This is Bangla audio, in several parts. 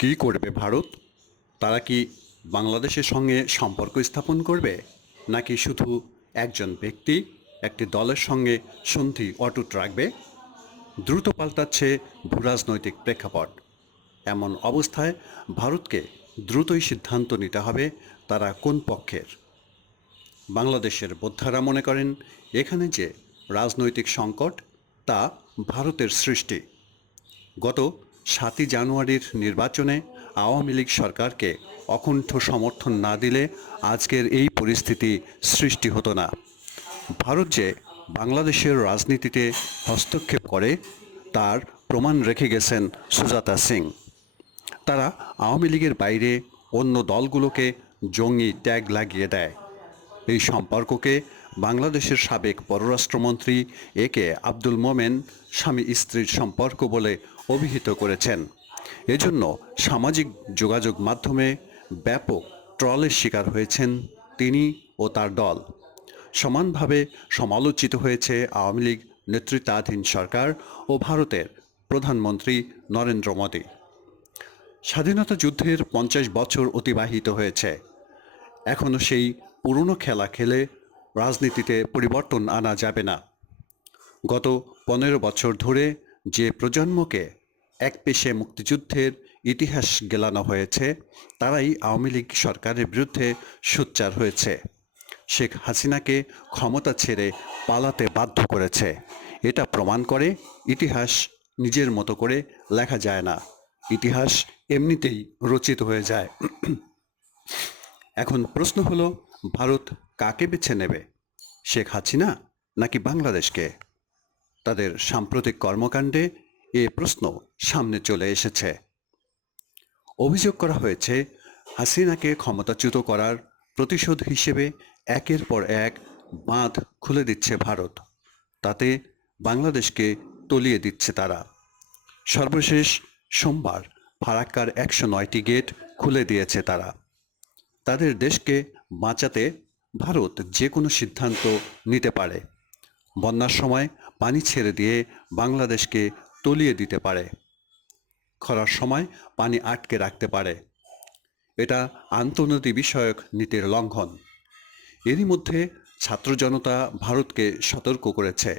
কী করবে ভারত? তারা কি বাংলাদেশের সঙ্গে সম্পর্ক স্থাপন করবে, নাকি শুধু একজন ব্যক্তি একটি দলের সঙ্গে সন্ধি অটুট রাখবে? দ্রুত পাল্টাচ্ছে ভূরাজনৈতিক প্রেক্ষাপট। এমন অবস্থায় ভারতকে দ্রুতই সিদ্ধান্ত নিতে হবে তারা কোন পক্ষের। বাংলাদেশের বোদ্ধারা মনে করেন এখানে যে রাজনৈতিক সংকট তা ভারতের সৃষ্টি। গত ৭ই জানুয়ারির নির্বাচনে আওয়ামী লীগ সরকারকে অকুণ্ঠ সমর্থন না দিলে আজকের এই পরিস্থিতি সৃষ্টি হতো না। ভারত যে বাংলাদেশের রাজনীতিতে হস্তক্ষেপ করে তার প্রমাণ রেখে গেছেন সুজাতা সিং। তারা আওয়ামী লীগের বাইরে অন্য দলগুলোকে জঙ্গি ট্যাগ লাগিয়ে দেয়। এই সম্পর্ককে বাংলাদেশের সাবেক পররাষ্ট্রমন্ত্রী একে আব্দুল মোমেন স্বামী স্ত্রীর সম্পর্ক বলে অভিহিত করেছেন। এজন্য সামাজিক যোগাযোগ মাধ্যমে ব্যাপক ট্রলের শিকার হয়েছেন তিনি ও তার দল। সমানভাবে সমালোচিত হয়েছে আওয়ামী লীগ নেতৃত্বাধীন সরকার ও ভারতের প্রধানমন্ত্রী নরেন্দ্র মোদী। স্বাধীনতা যুদ্ধের ৫০ বছর অতিবাহিত হয়েছে। এখনও সেই পুরনো খেলা খেলে রাজনীতিতে পরিবর্তন আনা যাবে না। গত ১৫ বছর ধরে যে প্রজন্মকে একপেশে মুক্তিযুদ্ধের ইতিহাস গেলানো হয়েছে তারাই আওয়ামী লীগ সরকারের বিরুদ্ধে সোচ্চার হয়েছে। শেখ হাসিনাকে ক্ষমতা ছেড়ে পালাতে বাধ্য করেছে। এটা প্রমাণ করে ইতিহাস নিজের মতো করে লেখা যায় না, ইতিহাস এমনিতেই রচিত হয়ে যায়। এখন প্রশ্ন হলো, ভারত কাকে বেছে নেবে, শেখ হাসিনা নাকি বাংলাদেশকে? তাদের সাম্প্রতিক কর্মকাণ্ডে এ প্রশ্ন সামনে চলে এসেছে। অভিযোগ করা হয়েছে হাসিনাকে ক্ষমতাচ্যুত করার প্রতিশোধ হিসেবে একের পর এক বাঁধ খুলে দিচ্ছে ভারত। তাতে বাংলাদেশকে তলিয়ে দিচ্ছে তারা। সর্বশেষ সোমবার ফারাক্কার ১০৯টি গেট খুলে দিয়েছে তারা। তাদের দেশকে বাঁচাতে ভারত যে কোনো সিদ্ধান্ত নিতে পারে। বন্যার সময় পানি ছেড়ে দিয়ে বাংলাদেশকে তলিয়ে দিতে পারে। খরার সময় পানি আটকে রাখতে পারে। এটা আন্তর্জাতিক বিষয়ক নীতির লঙ্ঘন। এরই মধ্যে ছাত্র জনতা ভারতকে সতর্ক করেছে।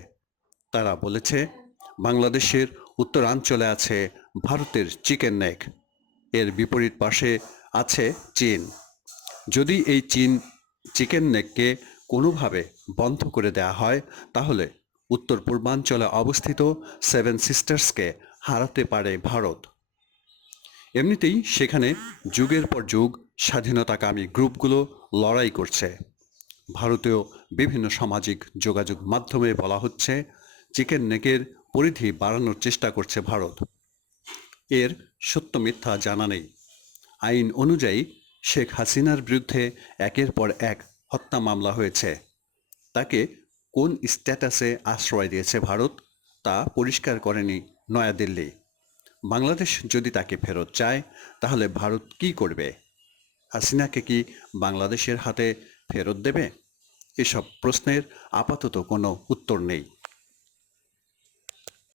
তারা বলেছে, বাংলাদেশের উত্তরাঞ্চলে আছে ভারতের চিকেন নেক, এর বিপরীত পাশে আছে চীন। যদি এই চিকেন নেককে কোনোভাবে বন্ধ করে দেওয়া হয় তাহলে উত্তর পূর্বাঞ্চলে অবস্থিত সেভেন সিস্টার্সকে হারাতে পারে ভারত। এমনিতেই সেখানে যুগের পর যুগ স্বাধীনতাকামী গ্রুপগুলো লড়াই করছে। ভারতীয় বিভিন্ন সামাজিক যোগাযোগ মাধ্যমে বলা হচ্ছে চিকেন নেকের পরিধি বাড়ানোর চেষ্টা করছে ভারত। এর সত্য মিথ্যা জানা নেই। আইন অনুযায়ী শেখ হাসিনার বিরুদ্ধে একের পর এক হত্যা মামলা হয়েছে। তাকে কোন স্ট্যাটাসে আশ্রয় দিয়েছে ভারত তা পরিষ্কার করেনি নয়াদিল্লি। বাংলাদেশ যদি তাকে ফেরত চায় তাহলে ভারত কী করবে? হাসিনাকে কি বাংলাদেশের হাতে ফেরত দেবে? এসব প্রশ্নের আপাতত কোনো উত্তর নেই।